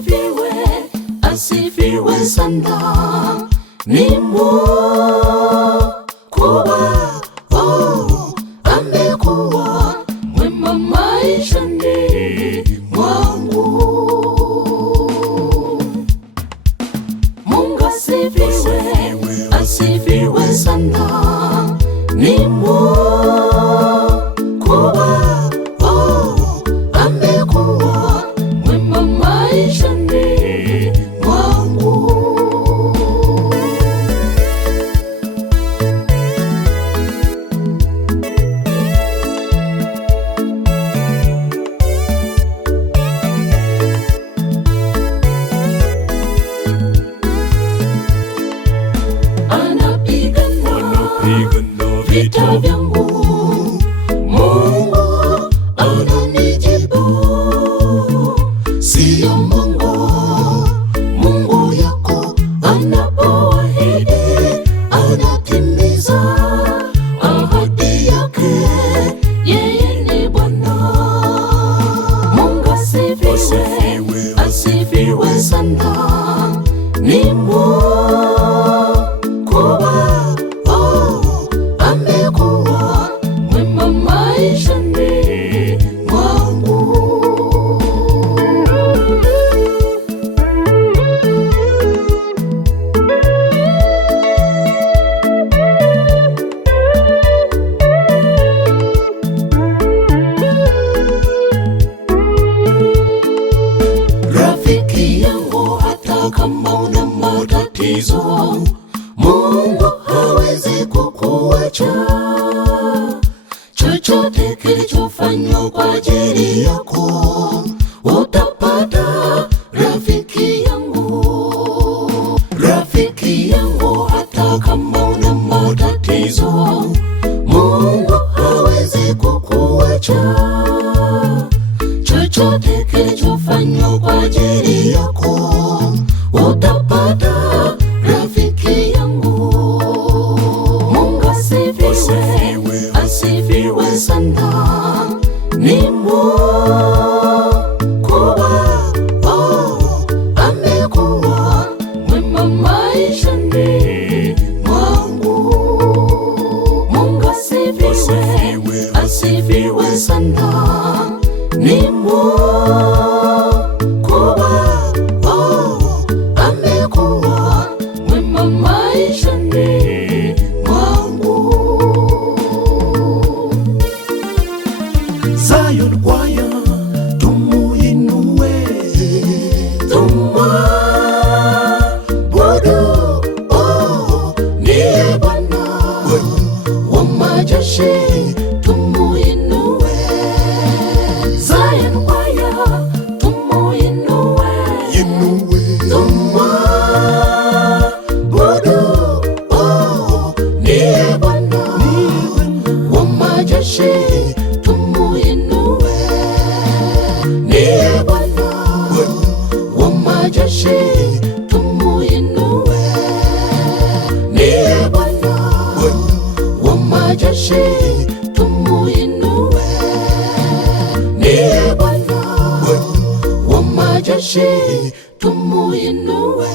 asifiwe, asifiwe sana. Ni Mungu kubwa, oh, amekuwa mwema maishani mwangu. Mungu asifiwe, asifiwe sana. Ni Mungu kubwa, oh, amekuwa mwema maishani mwangu. Anapigana vita vyangu, Mungu ananijibu. Sio Mungu yako anapoahidi anatimiza ahadi yake, yeye ni Bwana. Mungu asifiwe, asifiwe sana. Ni Mungu kubwa, oh, amekuwa mwema maishani mwangu. Rafiki yangu, hata kama una matatizo, Mungu hawezi kukuacha. Chochote kilichofanywa kwa ajili yako utapata, rafiki yangu. Rafiki yangu, hata kama una matatizo, Mungu hawezi kukuacha. Chochote kilichofanywa kwa ajili yako utapata, rafiki yangu. Mungu asifiwe, asifiwe sana. Ni Mungu kubwa, oh, amekuwa mwema maishani mwangu. Mungu asifiwe, asifiwe sana. Ni Mungu kubwa, oh, amekuwa mwema maishani mwangu. Zion Choir, tumuinue, tumwabudu, oh, ndiye Bwana wa majeshi, tumuinue. Zion Choir, tumuinue, tumwabudu, oh, ndiye Bwana wa majeshi, tumuinue. Ndiye Bwana wa majeshi, tumuinue. Ndiye Bwana wa majeshi, tumuinue. Ndiye Bwana wa majeshi, tumuinue.